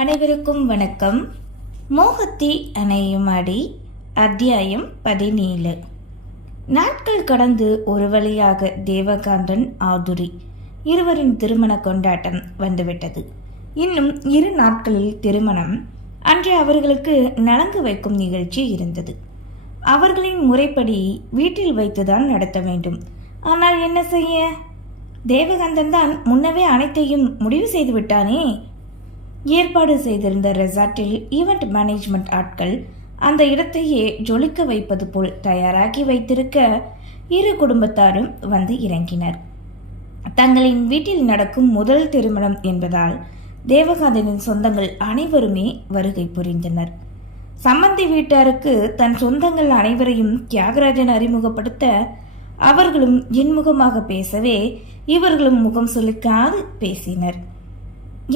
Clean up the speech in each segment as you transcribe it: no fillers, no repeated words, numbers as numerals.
அனைவருக்கும் வணக்கம். மோகத்தி அணையும் அடி, அத்தியாயம் 17. நாட்கள் கடந்து ஒரு வழியாக தேவகாந்தன், ஆதுரி இருவரின் திருமண கொண்டாட்டம் வந்துவிட்டது. இன்னும் 2 நாட்களில் திருமணம். அன்று அவர்களுக்கு நலங்கு வைக்கும் நிகழ்ச்சி இருந்தது. அவர்களின் முறைப்படி வீட்டில் வைத்துதான் நடத்த வேண்டும். ஆனால் என்ன செய்ய, தேவகாந்தன் தான் முன்னவே அனைத்தையும் முடிவு செய்து விட்டானே. ஏற்பாடு செய்திருந்த ரெசார்ட்டில் ஈவெண்ட் மேனேஜ்மெண்ட் ஆட்கள் அந்த இடத்தையே ஜொலிக்க வைப்பது போல் தயாராகி வைத்திருக்க 2 குடும்பத்தாரும் வந்து இறங்கினர். தங்களின் வீட்டில் நடக்கும் முதல் திருமணம் என்பதால் தேவகாந்தனின் சொந்தங்கள் அனைவருமே வருகை புரிந்தனர். சம்பந்தி வீட்டாருக்கு தன் சொந்தங்கள் அனைவரையும் தியாகராஜன் அறிமுகப்படுத்த அவர்களும் இன்முகமாக பேசவே இவர்களும் முகம் சுளிக்காது பேசினர்.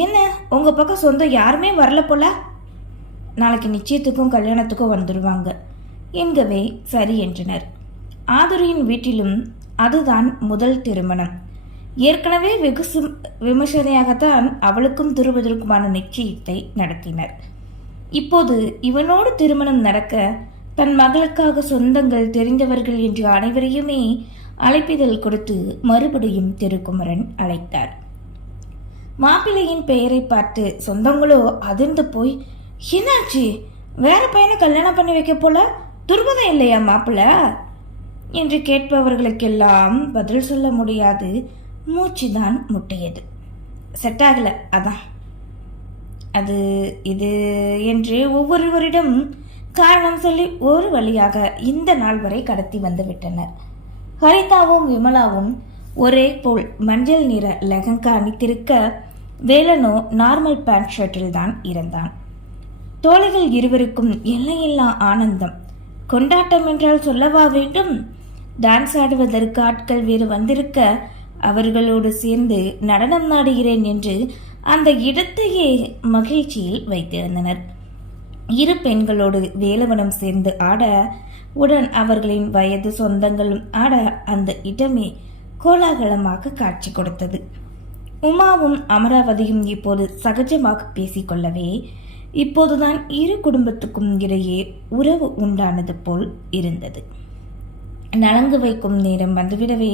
என்ன, உங்க பக்கம் சொந்தம் யாருமே வரல போல? நாளைக்கு நிச்சயத்துக்கும் கல்யாணத்துக்கும் வந்துடுவாங்க என்கவே சரி என்றனர். ஆதுரியின் வீட்டிலும் அதுதான் முதல் திருமணம். ஏற்கனவே வெகு விமர்சனையாகத்தான் அவளுக்கும் திருவதற்குமான நிச்சயத்தை நடத்தினர். இப்போது இவனோடு திருமணம் நடக்க தன் மகளுக்காக சொந்தங்கள் தெரிந்தவர்கள் என்று அனைவரையுமே அழைப்பிதழ் கொடுத்து மறுபடியும் திருக்குமரன் அழைத்தார். மாப்பிள்ளையின் பெயரை பார்த்து சொந்தங்களோ அதிர்ந்து போய், என்னாச்சு, வேற பையனை கல்யாணம் பண்ணி வைக்க போல, துர்பதம் இல்லையா மாப்பிள்ள என்று கேட்பவர்களுக்கெல்லாம் பதில் சொல்ல முடியாது. மூச்சுதான் முட்டியது. செட் ஆகல, அதான் அது இது என்று ஒவ்வொருவரிடம் காரணம் சொல்லி ஒரு வழியாக இந்த நாள் வரை கடத்தி வந்து விட்டனர். ஹரிதாவும் விமலாவும் ஒரே போல் மஞ்சள் நிற லெஹங்கா அணித்திருக்க, வேலனோ நார்மல் பேண்ட் ஷர்ட்டில் தான் இருந்தான். தோழிகள் இருவருக்கும் எல்லையில்லா ஆனந்தம். கொண்டாட்டம் என்றால் சொல்லவா வேண்டும்? டான்ஸ் ஆடுவதற்கு ஆட்கள் வேறு வந்திருக்க அவர்களோடு சேர்ந்து நடனம் ஆடுகிறேன் என்று அந்த இடத்தையே மகிழ்ச்சியில் வைத்திருந்தனர். 2 பெண்களோடு வேலவனம் சேர்ந்து ஆட, உடன் அவர்களின் வயது சொந்தங்களும் ஆட அந்த இடமே கோலாகலமாக காட்சி கொடுத்தது. உமாவும் அமராவதியும் இப்போது சகஜமாக பேசிக்கொள்ளவே இப்போதுதான் 2 குடும்பத்துக்கும் இடையே உறவு உண்டானது போல் இருந்தது. நலங்கு வைக்கும் நேரம் வந்துவிடவே,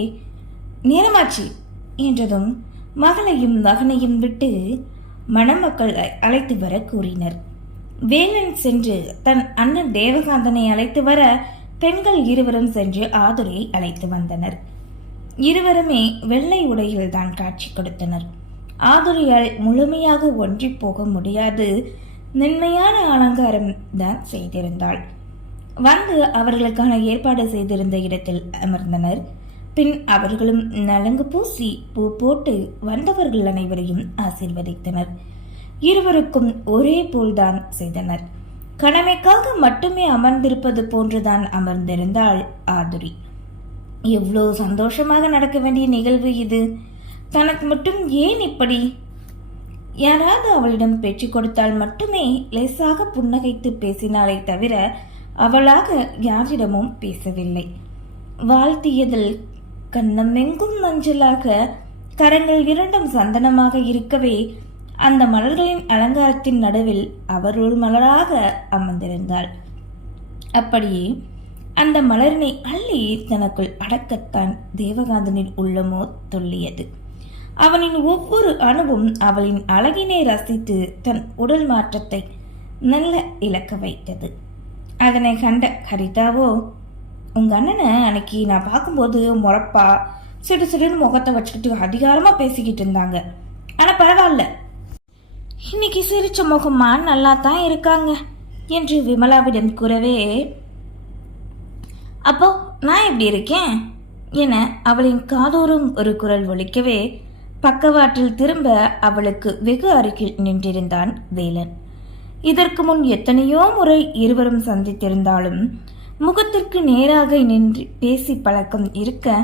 நேரமாச்சு என்றதும் மகளையும் மகனையும் விட்டு மணமக்கள் அழைத்து வர கூறினர். வேலன் சென்று தன் அண்ணன் தேவகாந்தனை அழைத்து வர பெண்கள் இருவரும் சென்று ஆதுரையை அழைத்து வந்தனர். இருவருமே வெள்ளை உடையில் தான் காட்சி கொடுத்தனர். ஆதுரையால் முழுமையாக ஒன்றி போக முடியாது, மென்மையான அலங்காரம் தான் செய்திருந்தாள். வந்து அவர்களுக்கான ஏற்பாடு செய்திருந்த இடத்தில் அமர்ந்தனர். பின் அவர்களும் நலங்கு பூசி பூ போட்டு வந்தவர்கள் அனைவரையும் ஆசீர்வதித்தனர். இருவருக்கும் ஒரே போல்தான் செய்தனர். கடமைக்காக மட்டுமே அமர்ந்திருப்பது போன்றுதான் அமர்ந்திருந்தாள் ஆதுரி. எவ்வளோ சந்தோஷமாக நடக்க வேண்டிய நிகழ்வு இது, தனக்கு மட்டும் ஏன் இப்படி? யாராவது அவளிடம் பேச்சு கொடுத்தால் மட்டுமே லேசாக புன்னகைத்து பேசினாலே தவிர அவளாக யாரிடமும் பேசவில்லை. வாழ்த்தியதில் கண்ணமெங்கும் மஞ்சளாக, கரங்கள் 2 சந்தனமாக இருக்கவே அந்த மலர்களின் அலங்காரத்தின் நடுவில் அவள் ஒரு மலராக அமர்ந்திருந்தாள். அப்படியே அந்த மலரினை அள்ளி தனக்குள் அடக்கத்தான் தேவகாந்தனின் உள்ளமோ துள்ளியது. அவனின் ஒவ்வொரு அணுவும் அவளின் அழகினை ரசித்து தன் உடல் மாற்றத்தை நல்ல இழக்க வைத்தது. அதனை கண்ட ஹரிதாவோ, உங்க அண்ணனை அன்னைக்கு நான் பார்க்கும்போது முறப்பா சிடு சிடுன்னு முகத்தை வச்சுக்கிட்டு அதிகாரமா பேசிக்கிட்டு இருந்தாங்க, ஆனா பரவாயில்ல, இன்னைக்கு சிரிச்ச முகமா நல்லா தான் இருக்காங்க என்று விமலாவிடம் கூறவே, அப்போ நான் எப்படி இருக்கேன் என அவளின் காதோறும் ஒரு குரல் ஒலிக்கவே பக்கவாட்டில் திரும்ப அவளுக்கு வெகு அருகில் நின்றிருந்தான் வேலன். இதற்கு முன் எத்தனையோ முறை இருவரும் சந்தித்திருந்தாலும் முகத்திற்கு நேராக நின்று பேசி பழக்கம் இருக்க,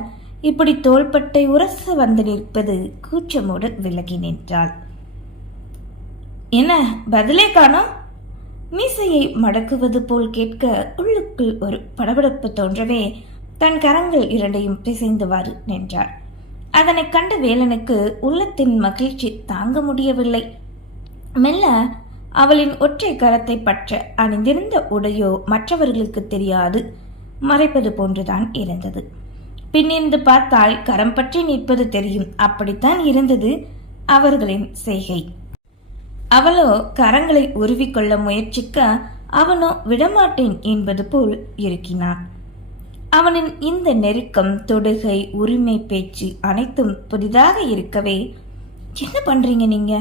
இப்படி தோள்பட்டை உரச வந்து நிற்பது கூச்சமோடு விலகி நின்றாள். என்ன பதிலே காணோம்? மீசையை மடக்குவது போல் கேட்க உள்ளுக்குள் ஒரு படபடப்பு தோன்றவே தன் கரங்கள் 2ஐயும் பிசைந்தவாறு நின்றாள். அதனை கண்ட வேலனுக்கு உள்ளத்தின் மகிழ்ச்சி தாங்க முடியவில்லை. மெல்ல அவளின் ஒற்றை கரத்தை பற்ற அணிந்திருந்த உடையோ மற்றவர்களுக்கு தெரியாது மறைப்பது போன்றுதான் இருந்தது. பின்னிருந்து பார்த்தால் கரம் பற்றி நிற்பது தெரியும். அப்படித்தான் இருந்தது அவர்களின் செய்கை. அவளோ கரங்களை உருவிக்கொள்ள முயற்சிக்க அவனோ விடமாட்டேன் என்பது போல் இருக்கினான். அவனின் இந்த நெருக்கம், தொடுகை, உரிமை பேச்சு அனைத்தும் புதிதாக இருக்கவே, என்ன பண்றீங்க நீங்க,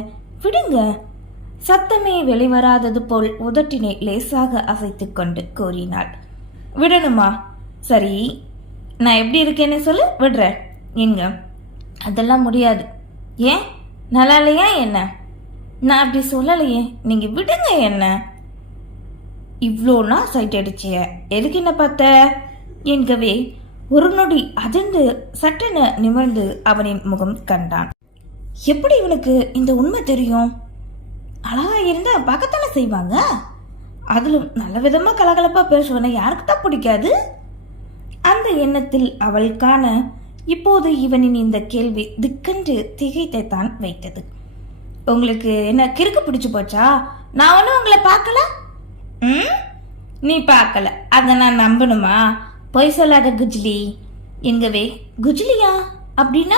விடுங்க, சத்தமே வெளிவராதது போல் உதட்டினை லேசாக அசைத்து கொண்டு கூறினாள். விடணுமா? சரி, நான் எப்படி இருக்கேன்னு சொல்லு, விடுறேன். எங்க? அதெல்லாம் முடியாது. ஏன், நல்லா இல்லையா என்ன? நான் அப்படி சொல்லலையே, நீங்க விடுங்க என்ன. இவ்வளோனா சைட் அடிச்சிய, எதுக்கு என்ன பார்த்த என்கவே ஒரு நொடி அதிர்ந்து சட்டென நிமிர்ந்து அவனின் முகம் கண்டான். எப்படி இவனுக்கு இந்த உண்மை தெரியும்? அழகா இருந்தா பார்க்கத்தானே செய்வாங்க. அதிலும் நல்ல விதமா கலகலப்பா பேசுவனை யாருக்கு தான் பிடிக்காது? அந்த எண்ணத்தில் அவள் காண இப்போது இவனின் இந்த கேள்வி திக்கென்று திகைத்தான் வைத்தது. உங்களுக்கு என்ன கிறுக்கு பிடிச்சு போச்சா? நான் ஒன்றும் உங்களை பார்க்கல. நீ பார்க்கல, அதை நான் நம்பணுமா? பொய் சொல்லாத குஜ்லி எங்கவே. குஜ்லியா அப்படின்னா?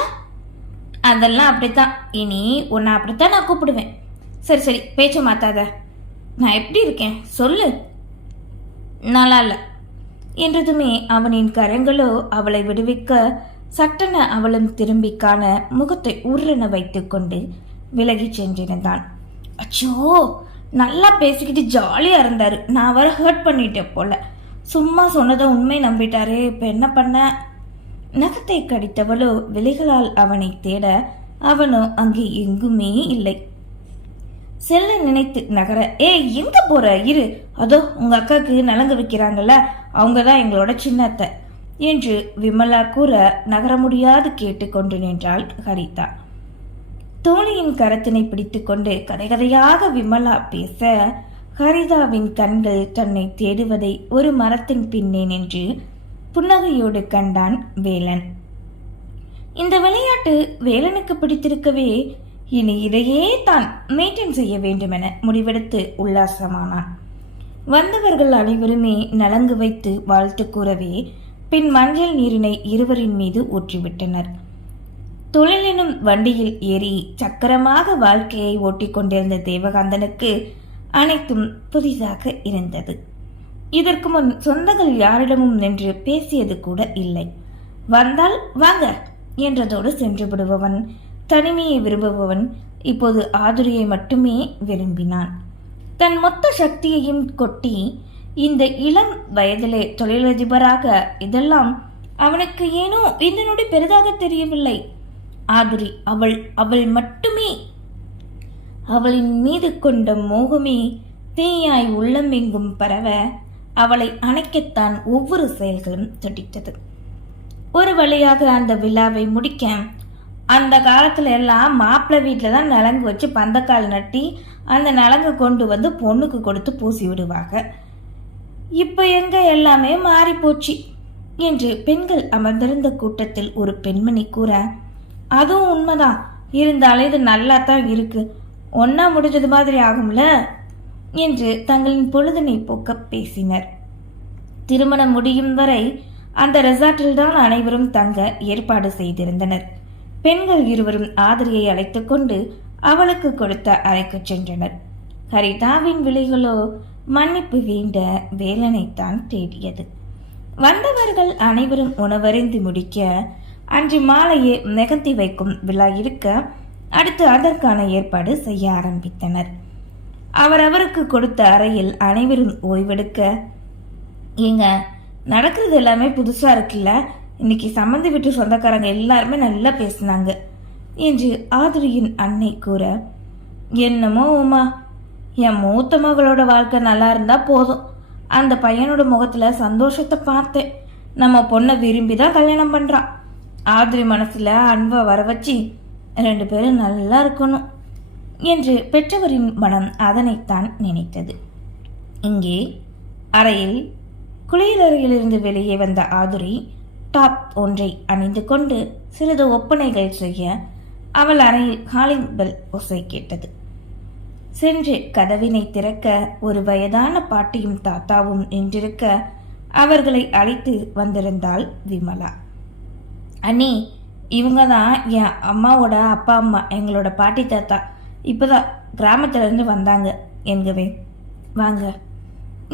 அதெல்லாம் அப்படித்தான். இனி உன்னை அப்படித்தான் நான் கூப்பிடுவேன். சரி சரி, பேச்ச மாத்தாத. நான் எப்படி இருக்கேன் சொல்லு. நல்லா இல்ல என்றதுமே அவனின் கரங்களோ அவளை விடுவிக்க சட்டென அவளும் திரும்பி காண முகத்தை உருளென வைத்துக் கொண்டு விலகி சென்றிருந்தான். அச்சோ, நல்லா பேசிக்கிட்டு ஜாலியா இருந்தாரு. நான் வர ஹர்ட் பண்ணிட்டேன் போல. சும்மா சொன்னதை உண்மை நம்பிட்டாரே, இப்ப என்ன பண்ண? நகத்தை கடித்தவளோ விலைகளால் அவனை தேட அவனோ அங்கே எங்குமே இல்லை. செல்ல நினைத்து நகர, எங்க போற, இரு, அதோ உங்க அக்காக்கு நலங்கு வைக்கிறாங்கல்ல, அவங்கதான் எங்களோட சின்னத்தை என்று விமலா கூற நகர முடியாது கேட்டுக்கொண்டு நின்றாள் ஹரிதா. தோழியின் கரத்தினை பிடித்துக்கொண்டு கதையாக விமலா பேச ஹரிதாவின் கண்கள் தன்னை தேடுவதை ஒரு மரத்தின் பின்னே நின்று புன்னகையோடு கண்டான் வேலன். இந்த விளையாட்டு வேலனுக்கு பிடித்திருக்கவே இனி இதையே தான் மெயின்டைன் செய்ய வேண்டுமென முடிவெடுத்து உல்லாசமானான். வந்தவர்கள் அனைவருமே நலங்கு வைத்து வாழ்த்து கூறவே பின் மஞ்சள் நீரினை இருவரின் மீது ஊற்றிவிட்டனர். தொழிலெனும் வண்டியில் ஏறி சக்கரமாக வாழ்க்கையை ஓட்டிக் கொண்டிருந்த தேவகாந்தனுக்கு அனைத்தும் புதிதாக இருந்தது. இதற்கு முன் சொந்தங்கள் யாரிடமும் நின்று பேசியது கூட இல்லை. வந்தால் வாங்க என்றதோடு சென்று விடுபவன், தனிமையை விரும்புபவன் இப்போது ஆதுரியை மட்டுமே விரும்பினான். தன் மொத்த சக்தியையும் கொட்டி இந்த இளம் வயதிலே தொழிலதிபராக, இதெல்லாம் அவனுக்கு ஏனோ இந்த நொடி பெரிதாக தெரியவில்லை. ஆதுரி அவள் மட்டுமே. அவளின் மீது கொண்ட மோகமே தீயாய் உள்ளம் எங்கும் பரவ அவளை அணைக்கத்தான் ஒவ்வொரு செயல்களும் துடித்தது. ஒரு வழியாக அந்த விழாவை முடிக்க, அந்த காலத்துல எல்லாம் மாப்பிள்ளை வீட்டில தான் நலங்கு வச்சு பந்தக்கால் நட்டி அந்த நலங்கு கொண்டு வந்து பொண்ணுக்கு கொடுத்து பூசி விடுவாங்க. இப்ப எங்க எல்லாமே மாறி போச்சு என்று பெண்கள் அமர்ந்திருந்த கூட்டத்தில் ஒரு பெண்மணி கூற, அதுவும் உண்மைதான், இருந்தாலும் இது நல்லா தான் இருக்கு, ஒன்னா முடிஞ்சது மாதிரி ஆகும்ல என்று தங்களின் பொழுதினை போக்க பேசினர். திருமணம் முடியும் வரை அந்த ரெசார்ட்டில் தான் அனைவரும் தங்க ஏற்பாடு செய்திருந்தனர். பெண்கள் இருவரும் ஆதிரியை அழைத்துக் கொண்டு அவளுக்கு கொடுத்த அறைக்கு சென்றனர். ஹரிதாவின் விழிகளோ மன்னிப்பு வேண்ட வேலனைத்தான் தேடியது. வந்தவர்கள் அனைவரும் உணவறிந்து முடிக்க அன்று மாலையே மெகந்தி வைக்கும் விழா இருக்க அடுத்து அதற்கான ஏற்பாடு செய்ய ஆரம்பித்தனர். அவருக்கு கொடுத்த அறையில் அனைவரும் ஓய்வெடுக்க, ஏங்க நடக்கிறது எல்லாமே புதுசா இருக்குல்ல, இன்னைக்கு சம்மந்தி வீட்டு சொந்தக்காரங்க எல்லாருமே நல்லா பேசினாங்க என்று ஆதுரியின் அன்னை கூற, என்னமோ உமா, என் மூத்த மகளோட வாழ்க்கை நல்லா இருந்தா போதும், அந்த பையனோட முகத்துல சந்தோஷத்தை பார்த்தேன், நம்ம பொண்ணை விரும்பிதான் கல்யாணம் பண்றான், ஆதுரி மனசுல அன்பை வர வச்சு 2 பேரும் நல்லா இருக்கணும் என்று பெற்றவரின் மனம் அதனைத்தான் நினைத்தது. இங்கே அறையில் குளியலறையிலிருந்து வெளியே வந்த ஆதுரி டாப் ஒன்றை அணிந்து கொண்டு சிறிது ஒப்பனைகள் செய்ய அவள் அறையில் காலிங் பெல் ஓசை கேட்டது. சென்று கதவினை திறக்க ஒரு வயதான பாட்டியும் தாத்தாவும் நின்றிருக்க அவர்களை அழைத்து வந்திருந்தாள் விமலா. அண்ணி, இவங்க தான் என் அம்மாவோட அப்பா அம்மா, எங்களோட பாட்டி தாத்தா. இப்போதான் கிராமத்திலிருந்து வந்தாங்க என்கவே. வாங்க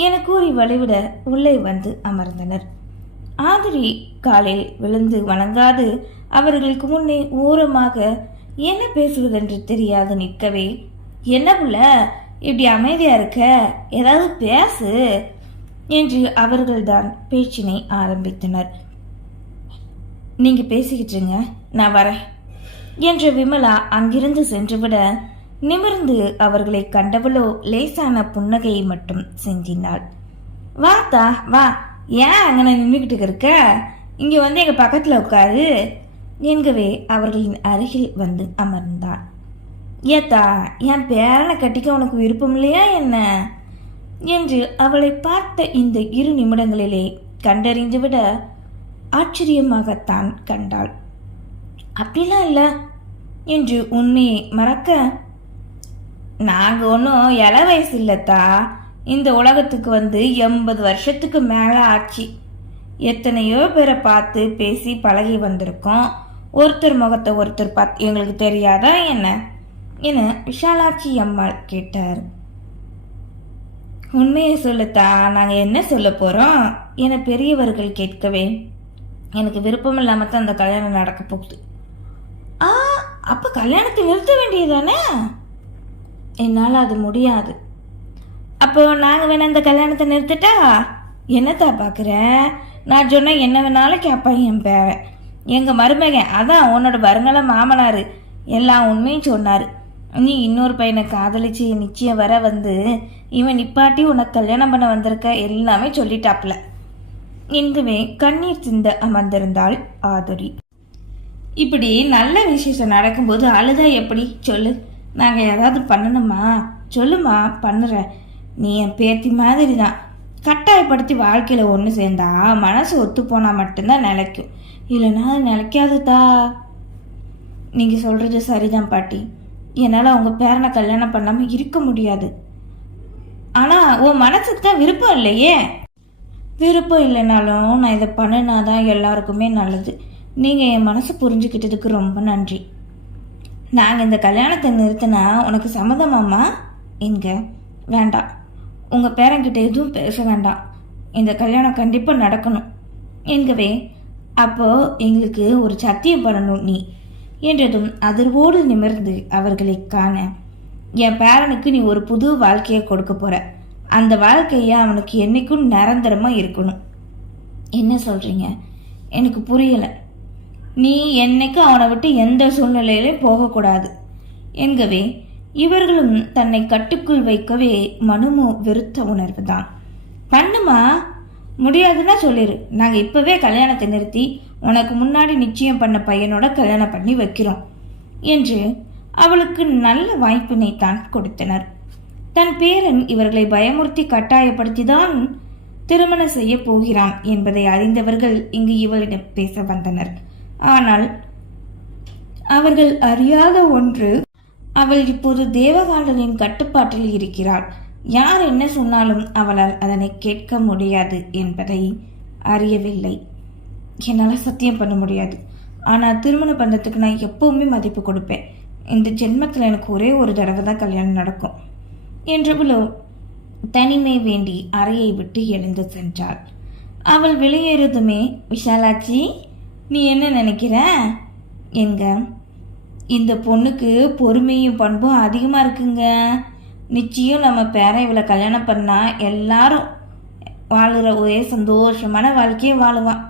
என கூறி வழிவிட உள்ளே வந்து அமர்ந்தனர். ஆதிரி காலில் விழுந்து வணங்காது அவர்களுக்கு முன்னே ஓரமாக என்ன பேசுவதென்று தெரியாது நிற்கவே, என்ன புள்ள இப்படி அமைதியா இருக்க, ஏதாவது பேசு என்று அவர்கள்தான் பேச்சினை ஆரம்பித்தனர். நீங்க பேசிக்கிட்டுருங்க, நான் வரேன் என்ற விமலா அங்கிருந்து சென்றுவிட நிமிர்ந்து அவர்களை கண்டவளோ லேசான புன்னகையை மட்டும் செஞ்சினாள். வாத்தா வா, ஏன் அங்கே நின்றுக்கிட்டு இருக்க, இங்கே வந்து எங்கள் பக்கத்தில் உட்காரு என்கவே அவர்களின் அருகில் வந்து அமர்ந்தான். ஏத்தா, என் பேரனை கட்டிக்க உனக்கு விருப்பம் இல்லையா என்ன என்று அவளை பார்த்த இந்த 2 நிமிடங்களிலே கண்டறிந்து விட ஆச்சரியமாகத்தான் கண்டாள். அப்படிலாம் இல்லை என்று உண்மையை மறக்க, நாங்கள் ஒன்றும் இள வயசு இல்லத்தா, இந்த உலகத்துக்கு வந்து 80 வருஷத்துக்கு மேலே ஆச்சு. எத்தனையோ பேரை பார்த்து பேசி பழகி வந்திருக்கோம். ஒருத்தர் முகத்தை ஒருத்தர் பார்த்து எங்களுக்கு தெரியாதா என்ன என விஷாலாட்சி அம்மாள் கேட்டார். உண்மையை சொல்லத்தா, நாங்கள் என்ன சொல்ல போகிறோம் என பெரியவர்கள் கேட்கவே, எனக்கு விருப்பம் இல்லாமல் தான் அந்த கல்யாணம் நடக்க போகுது. அப்போ கல்யாணத்தை நிறுத்த வேண்டியதானே? என்னால் அது முடியாது. அப்போ நாங்கள் வேணா இந்த கல்யாணத்தை நிறுத்திட்டா? என்னத்தா பார்க்குற, நான் சொன்னால் என்ன வேணாலும் கேட்பான் என் பேரன். எங்கள் மருமகன், அதான் உன்னோட வருங்கால மாமனார், எல்லா உண்மையும் சொன்னார். நீ இன்னொரு பையனை காதலிச்சு நிச்சயம் வர வந்து இவன் நிப்பாட்டி உனக்கு கல்யாணம் பண்ண வந்திருக்க எல்லாமே சொல்லிட்டாப்ல என்கவே கண்ணீர் சிந்த அமர்ந்திருந்தாள் ஆதுரி. இப்படி நல்ல விசேஷம் நடக்கும்போது அழுதா எப்படி சொல்லு? நாங்கள் ஏதாவது பண்ணணுமா? சொல்லுமா, பண்ணுறேன். நீ என் பேத்தி மாதிரி தான். கட்டாயப்படுத்தி வாழ்க்கையில் ஒன்று சேர்ந்தா மனசு ஒத்து போனால் மட்டும்தான் நிலைக்கும், இல்லைன்னா அது நிலைக்காதுதா. நீங்கள் சொல்கிறது சரிதான் பாட்டி. என்னால் அவங்க பேரனை கல்யாணம் பண்ணாமல் இருக்க முடியாது. ஆனால் உன் மனசுக்கு தான் விருப்பம் இல்லையே. விருப்பம் இல்லைனாலும் நான் இதை பண்ணினாதான் எல்லாருக்குமே நல்லது. நீங்கள் என் மனசு புரிஞ்சுக்கிட்டதுக்கு ரொம்ப நன்றி. நாங்கள் இந்த கல்யாணத்தை நிறுத்தினா உனக்கு சம்மதமாம்மா? எங்க வேண்டாம், உங்கள் பேரங்கிட்ட எதுவும் பேச வேண்டாம். இந்த கல்யாணம் கண்டிப்பாக நடக்கணும் என்கவே. அப்போ எங்களுக்கு ஒரு சத்தியம் பண்ணணும் நீ என்றதும் அதிர்வோடு நிமிர்ந்து அவர்களை காண, என் பேரனுக்கு நீ ஒரு புது வாழ்க்கையை கொடுக்க போற. அந்த வாழ்க்கையை அவனுக்கு என்னைக்கும் நிரந்தரமாக இருக்கணும். என்ன சொல்கிறீங்க? எனக்கு புரியலை. நீ என்னைக்கும் அவனை விட்டு எந்த சூழ்நிலையிலையும் போகக்கூடாது என்கவே இவர்களும் தன்னை கட்டுக்குள் வைக்கவே மனுமோ வெறுத்த உணர்வு தான். பண்ணுமா, முடியாதுன்னா சொல்லிடு. நாங்கள் இப்போவே கல்யாணத்தை நிறுத்தி உனக்கு முன்னாடி நிச்சயம் பண்ண பையனோட கல்யாணம் பண்ணி வைக்கிறோம் என்று அவளுக்கு நல்ல வாய்ப்பினை தான் கொடுத்தனர். தன் பேரன் இவர்களை பயமுறுத்தி கட்டாயப்படுத்தி தான் திருமணம் செய்ய போகிறான் என்பதை அறிந்தவர்கள் இங்கு இவளிடம் பேச வந்தனர். ஆனால் அவர்கள் அறியாத ஒன்று, அவள் இப்போது தேவகாண்டனின் கட்டுப்பாட்டில் இருக்கிறாள். யார் என்ன சொன்னாலும் அவளால் அதனை கேட்க முடியாது என்பதை அறியவில்லை. என்னால் சத்தியம் பண்ண முடியாது, ஆனால் திருமண பந்தத்துக்கு நான் எப்பவுமே மதிப்பு கொடுப்பேன். இந்த ஜென்மத்தில் எனக்கு ஒரே ஒரு தடவை தான் கல்யாணம் நடக்கும் என்றவளோ தனிமை வேண்டி அறையை விட்டு எழுந்து சென்றாள். அவள் வெளியேறதுமே, விஷாலாட்சி நீ என்ன நினைக்கிற என்க, இந்த பொண்ணுக்கு பொறுமையும் பண்பும் அதிகமாக இருக்குங்க. நிச்சயம் நம்ம பேரை இவளை கல்யாணம் பண்ணால் எல்லாரும் வாழுற ஒரே சந்தோஷமான வாழ்க்கையை வாழுவான்.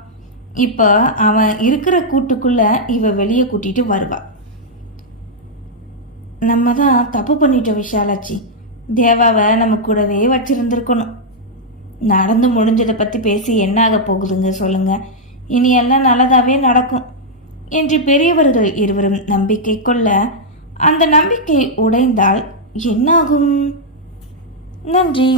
இப்போ அவன் இருக்கிற கூட்டுக்குள்ளே இவ வெளியே கூட்டிகிட்டு வருவாள். நம்ம தான் தப்பு பண்ணிட்டோம் விஷாலாட்சி. தேவாவை நம்ம கூடவே வச்சிருந்துருக்கணும். நடந்து முடிஞ்சதை பற்றி பேசி என்ன ஆக போகுதுங்க சொல்லுங்க? இனி எல்லாம் நல்லதாகவே நடக்கும் என்று பெரியவர்கள் இருவரும் நம்பிக்கை கொள்ள, அந்த நம்பிக்கை உடைந்தால் என்னாகும்? நன்றி.